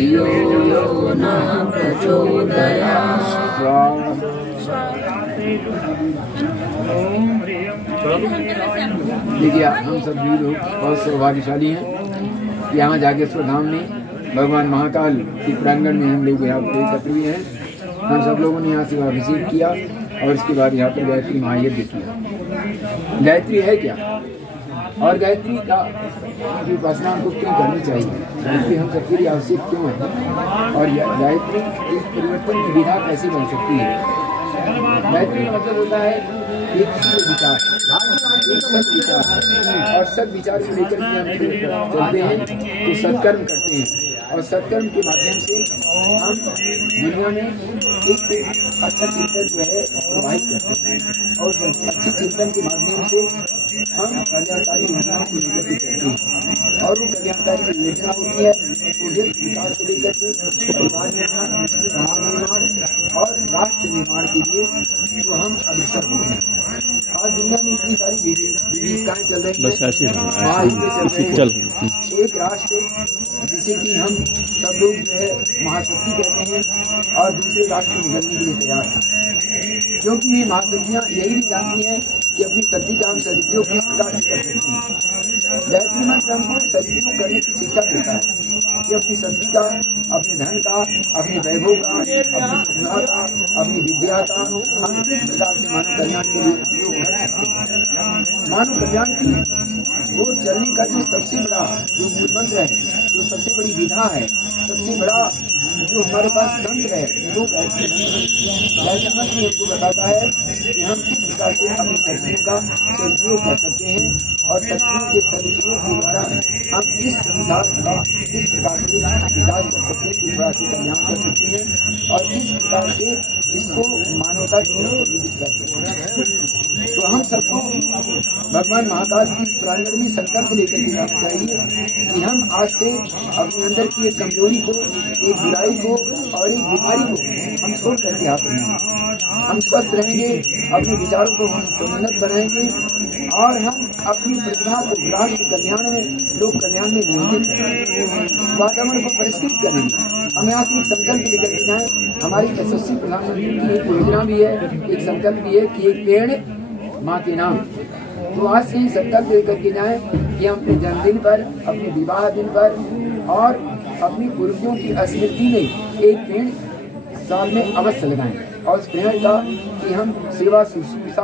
धियो यो न प्रचोदयात्। देखिए हम सब भी लोग बहुत सौभाग्यशाली हैं। यहाँ जाके धाम में भगवान महाकाल के प्रांगण में हम लोग यहाँ पर एकत्र हुए हैं। हम सब लोगों ने यहाँ से अभिषेक किया और इसके बाद यहाँ पर गायत्री महायज्ञ किया। गायत्री है क्या और गायत्री का की उपासना हमको क्यों करनी चाहिए, गायत्री हम सबके लिए आवश्यक क्यों है और गायत्री इस परिवर्तन की विधा कैसे बन सकती है। गायत्री का मतलब होता है एक विचार, एक सद विचार और सद विचार को लेकर के हम चलते हैं तो सत्कर्म करते हैं और सत्कर्म के माध्यम से हम दुनिया में एक अच्छा चिंतन जो है प्रवाहित करते हैं और अच्छे चिंतन के माध्यम से हम कल्याणकारी योजनाओं को लेकर के चलते हैं और वो कल्याणकारी योजना होती है प्रोजेक्ट विकास से लेकर के परिवार निर्माण, समाज निर्माण और राष्ट्र निर्माण के लिए जो हम अग्रसर होते हैं। आज दुनिया में इतनी सारी विविधताएं चल रही है, एक राष्ट्र जिसे कि हम सब लोग जो है महाशक्ति कहते हैं और दूसरे राष्ट्र को निगलने के लिए तैयार हैं, क्योंकि ये महाशक्तियाँ यही नहीं जानती हैं कि अपनी शक्ति का हम सदुपयोग किस प्रकार से कर सकते हैं। गायत्री मंत्र हमको सदुपयोग करने की शिक्षा देता है कि अपनी शक्ति का, अपने धन का, अपने वैभव का, अपनी प्रतिभा का, अपनी विद्या का हम किस प्रकार से मानव कल्याण के लिए उपयोग कर सकते हैं। मानव कल्याण की वो चलने का जो सबसे बड़ा जो मूल मंत्र है, जो सबसे बड़ी विधा है, सबसे बड़ा जो हमारे पास तंत्र है वो गायत्री मंत्र हमको बताता है कि हम किस प्रकार से अपनी शक्तियों का सदुपयोग कर सकते हैं और शक्तियों के सदुपयोग के द्वारा हम इस संसार का किस प्रकार से विकास कर सकते हैं, किस प्रकार से कल्याण कर सकते हैं और किस प्रकार से इसको मानवता की ओर प्रेरित कर सकते हैं। तो हम सबको भगवान महाकाल की इस प्रांगण में संकल्प लेकर के जाना चाहिए कि हम आज से अपने अंदर की एक कमजोरी को, एक बुराई को और एक बीमारी को हम छोड़ करके हाथ रहेंगे। हम स्वस्थ रहेंगे, अपने विचारों को हम समुन्नत बनाएंगे और हम अपनी प्रतिभा को राष्ट्र कल्याण में, लोक कल्याण में नियोजित करेंगे, वातावरण को परिष्कृत करेंगे। हम यहाँ से एक संकल्प लेकर के जाएं। हमारी यशस्वी प्रधानमंत्री की एक योजना भी है, एक संकल्प भी है कि एक पेड़ माँ के नाम। तो आज से ही संकल्प लेकर के जाएं कि हम अपने जन्मदिन पर, अपने विवाह दिन पर और अपनी पूर्वजों की स्मृति में एक पेड़ साल में अवश्य लगाएं और उस पेड़ का कि हम सेवा शुश्रूषा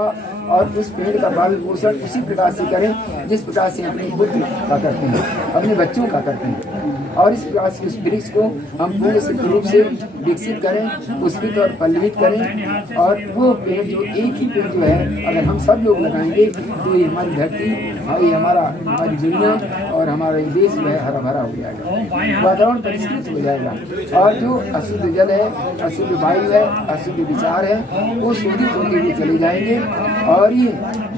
और उस पेड़ का पालन पोषण उसी प्रकार से करें जिस प्रकार से अपने पुत्र का करते हैं, अपने बच्चों का करते हैं और इस प्रकार से उस वृक्ष को हम पूर्ण सिद्ध रूप से विकसित करें, पुष्पित और पल्लवित करें और वो पेड़ जो एक ही पेड़ जो है अगर हम सब लोग लगाएंगे तो ये हमारी धरती और ये हमारी दुनिया और हमारा ये देश जो है हरा भरा हो जाएगा, वातावरण परिष्कृत हो जाएगा और जो अशुद्ध जल है, अशुद्ध वायु है, अशुद्ध विचार है वो शोधित होते हुए चले जाएंगे और ये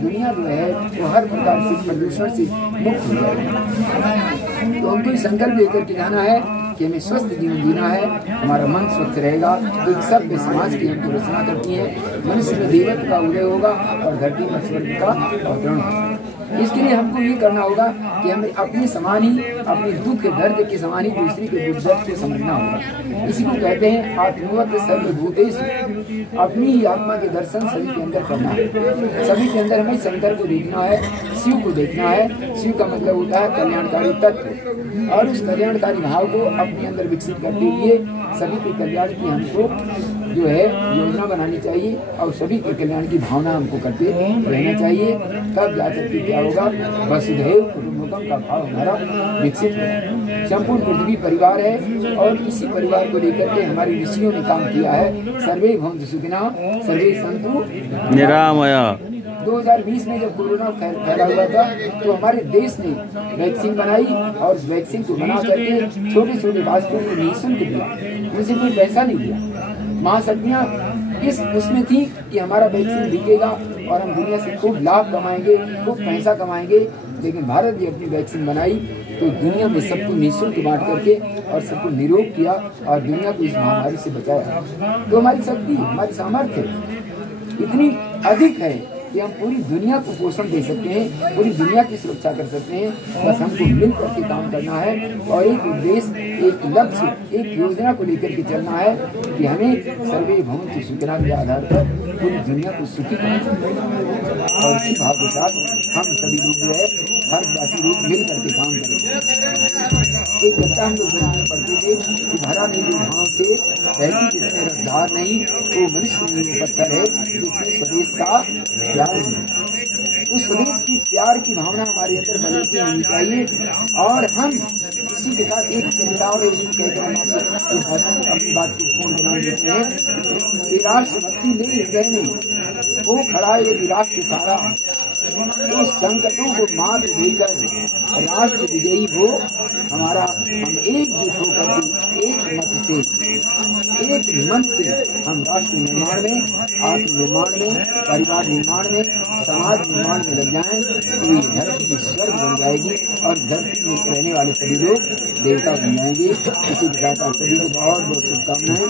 दुनिया जो है वो हर प्रकार से प्रदूषण से मुक्त हो जाएगी। तो हमको संकल्प लेकर के जाना है कि हमें स्वस्थ जीवन जीना है, हमारा मन स्वस्थ रहेगा तो एक सभ्य समाज की हमको रचना करती है, मनुष्य में देवत्व का उदय होगा और धरती में स्वर्ग का अवतरण होगा। इसके लिए हमको ये करना होगा कि हमें अपने समान ही, अपने दुख दर्द के समान ही दूसरे के दुख दर्द को समझना होगा। इसी को कहते हैं आत्मवत सर्वभूतेषु, अपनी ही आत्मा के दर्शन सभी के अंदर करना है। सभी के अंदर हमें शंकर को देखना है, शिव को देखना है। शिव का मतलब होता है कल्याणकारी तत्व और उस कल्याणकारी भाव को अपने अंदर विकसित करते हुए सभी के कल्याण की हमको जो है योजना बनानी चाहिए और सभी के कल्याण की भावना हमको करते रहना चाहिए। तब जाकर के क्या होगा, वसुधैव कुटुंबकम का भाव हमारा विकसित होगा। संपूर्ण पृथ्वी परिवार है और इसी परिवार को लेकर के हमारे ऋषियों ने काम किया है। सर्वे भवन्तु सुखिनः सर्वे सन्तु निरामया। 2020 में जब कोरोना फैला हुआ था तो हमारे देश ने वैक्सीन बनाई और उस वैक्सीन को बना करके छोटे छोटे बालकों को निःशुल्क दिया, उनसे कोई पैसा नहीं दिया। महाशक्तियाँ इस उसमें थी कि हमारा वैक्सीन बिकेगा और हम दुनिया से खूब लाभ कमाएंगे, खूब पैसा कमाएंगे। लेकिन भारत ने अपनी वैक्सीन बनाई तो दुनिया में सबको निःशुल्क बांट करके और सबको निरोग किया और दुनिया को इस महामारी से बचाया। तो हमारी शक्ति, हमारी सामर्थ्य इतनी अधिक है कि हम पूरी दुनिया को पोषण दे सकते हैं, पूरी दुनिया की सुरक्षा कर सकते हैं। बस हमको मिल करके काम करना है और एक उद्देश्य, एक लक्ष्य, एक योजना को लेकर के चलना है कि हमें सर्वे भवन्तु सुखिनः के आधार पर पूरी दुनिया को सुखी करना। और इसी भाव के साथ हम सभी लोग जो है भारतवासी लोग मिल करके काम करें। एक कथा हम लोग बचपन में पढ़ते थे कि भरा नहीं जो भाव से बहती जिसमें रसधार नहीं, वो मनुष्य नहीं, वो पत्थर है जिसमें स्वदेश का प्यार नहीं। उस स्वदेश की प्यार की भावना हमारे अंदर बदलती होनी चाहिए। और हम इसी के साथ एक कविता और उसको कहकर हम अपनी बात को पूर्ण बना देते हैं कि राष्ट्रभक्ति ले हृदय में वो खड़ा है राष्ट्र सारा, तो संकटों को मात देकर राष्ट्र विजयी हो हमारा। हम एकजुट होकर के एक मत से, एक मन से हम राष्ट्र निर्माण में, आत्मनिर्माण में, परिवार निर्माण में, समाज निर्माण में लग जाएं तो ये धरती स्वर्ग बन जाएगी और धरती में रहने वाले सभी लोग देवता बन जाएंगे। इसी के साथ आप सभी को बहुत बहुत शुभकामनाएं।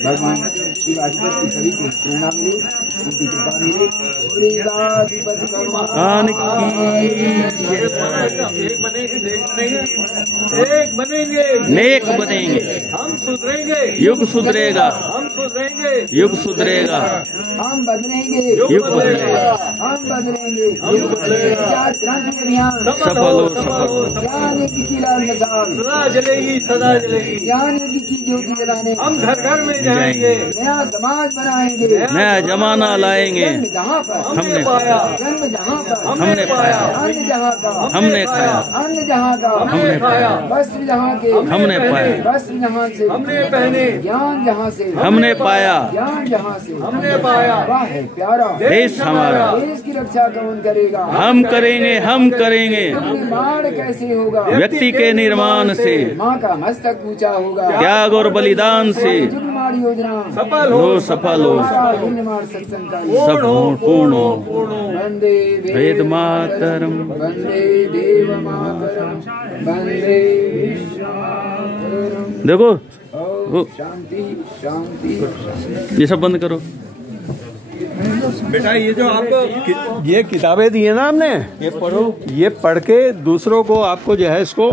भगवान शिवाधिपति की सभी को प्रेरणा मिले, उनकी कृपा मिले। शिवाधिपति भगवान एक बनेंगे, नेक बनेंगे, हम सुधरेंगे, युग सुधरेगा, हम सुधरेंगे, युग सुधरेगा, हम बदलेंगे, युग बदलेगा, हम बदलेंगे, युग बदलेगा। क्रांति अभियान सफल हो, सफल हो। ज्ञान की लाल मिसाल सदा जलेगी, सदा जलेगी। ज्ञान की ज्योति जलाने हम घर घर में जाएंगे, नया समाज बनाएंगे, नया जमाना लाएंगे। जन्म जहाँ पर हमने पाया, जन्म जहाँ पर हमने पाया, अन्न जहाँ का हमने खाया, अन्न जहाँ का हमने खाया, वस्त्र जहाँ के हमने पाया, वस्त्र जहाँ से हमने पहने, ज्ञान जहाँ से हमने पाया, ज्ञान जहाँ से हमने पाया। वाह है प्यारा देश हमारा, देश की रक्षा कौन करेगा, हम करेंगे, हम करेंगे। निर्माण कैसे होगा, व्यक्ति के निर्माण से, माँ का मस्तक ऊंचा होगा, त्याग और बलिदान से निर्माण योजना सफल हो, सफल हो, निर्माण सत्संग का सब पूर्ण हो। वंदे वेद मातरम, वंदे देव मातरम, वंदे विश्व मातरम। देखो ओम शांति शांति। ये सब बंद करो। बेटा ये जो आपको ये किताबें दी है ना हमने, ये पढ़ो, ये पढ़ के दूसरों को आपको जो है इसको